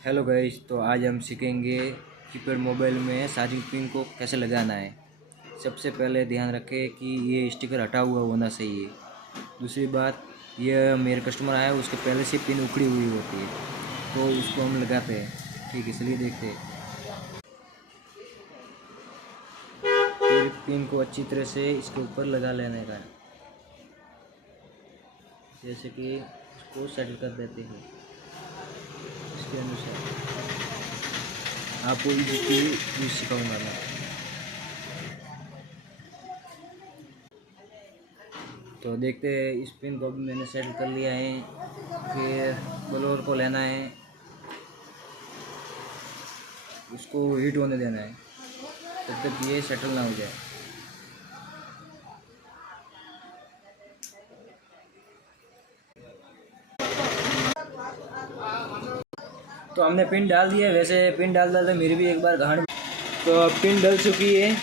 Hello guys, तो आज हम सीखेंगे कीपैड मोबाइल में चार्जिंग पिन को कैसे लगाना है। सबसे पहले ध्यान रखें कि ये स्टिकर हटा हुआ होना चाहिए। दूसरी बात, ये मेरे कस्टमर आया उसके पहले से पिन उखड़ी हुई होती है, तो उसको हम लगाते हैं। ठीक है, इसलिए देखते हैं। फिर पिन को अच्छी तरह से इसके ऊपर लगा लेने का, जैसे कि इसको सेटल कर देते हैं इसके अनुसार। आपको इसकी यूज सिखाऊंगा मैं। तो देखते हैं, इस पिन को भी मैंने सेट कर लिया है। फिर ब्लोअर को लेना है, उसको हीट होने देना है तब तक ये सेटल ना हो जाए। तो हमने पिन डाल दिया है। वैसे पिन डाल डालते मेरी भी एक बार गांड। तो अब पिन डल चुकी है।